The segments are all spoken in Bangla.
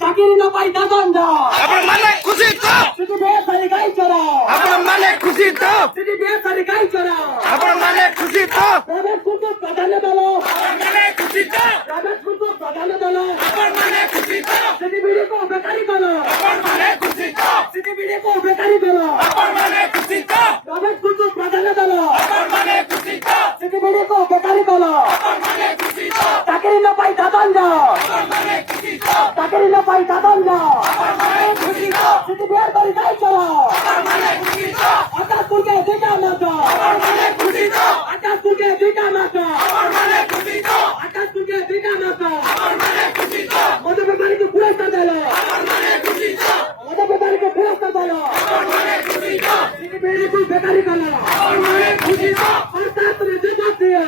চাকরি না পাই দাদন দাও আপনার মানে খুশি তো শুধু বেসারি গাই চড়াও আপনার মানে খুশি তো শুধু বেসারি গাই চড়াও আপনার মানে খুশি তো প্রাইভেট স্কুলকে প্রাধান্য দেলো আপনার মানে খুশি তো প্রাইভেট স্কুলকে প্রাধান্য দেলো আপনার মানে খুশি তো সিটিবিডি को বেকারি করো আপনার মানে খুশি তো সিটিবিডি को বেকারি করো আপনার মানে খুশি তো প্রাইভেট স্কুলকে প্রাধান্য দেলো আপনার মানে খুশি তো সিটিবিডি को বেকারি করো আপনার মানে খুশি তো চাকরি না পাই দাদন দাও আপনার মানে খুশি তো চাকরি না পাই দাদন দাও আপনার মানে খুশি তো সিটি বিয়ার বাড়ি গাই চড়াও আপনার মানে খুশি তো আকাশ স্কুলকে দুইটা মাত্র আপনার মানে খুশি তো আকাশ স্কুলকে দুইটা মাত্র আপনার মানে খুশি তো আকাশ স্কুলকে দুইটা মাত্র আপনার মানে খুশি তো মধু ব্যাপারীকে পুরস্কার দিল আপনার মানে খুশি তো মধু ব্যাপারীকে পুরস্কার দিল আপনার মানে খুশি তো সিটি বিয়ার को বেকারি করো আপনার মানে খুশি তো सरकार तुम्हें जवाब दियो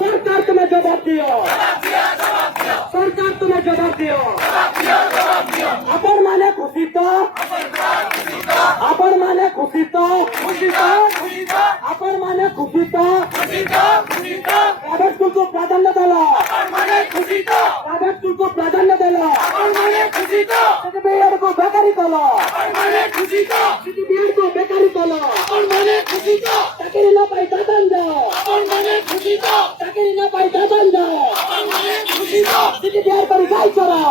सरकार तुम्हें जवाब दियो सरकार तुम्हें जवाब दियो अपन माने खुशी तो अपन माने खुशी तो খুশি তো খুশি তো अपन माने खुशी तो খুশি তো খুশি তো प्राइवेट स्कूल को प्राधान्य दिलो আপনার মানে খুশি তো प्राइवेट स्कूल को प्राधान्य दिलो আপনার মানে খুশি তো सिटी बिहार को बेकारी करो আপনার মানে খুশি তো सिटी बिहार को बेकारी करो আপনার মানে খুশি তো चाकरी ना पाई दादन जाओ আপনার মানে খুশি তো चाकरी ना पाई दादन जाओ আপনার মানে খুশি তো सिटी बिहार पर गाय चढ़ाओ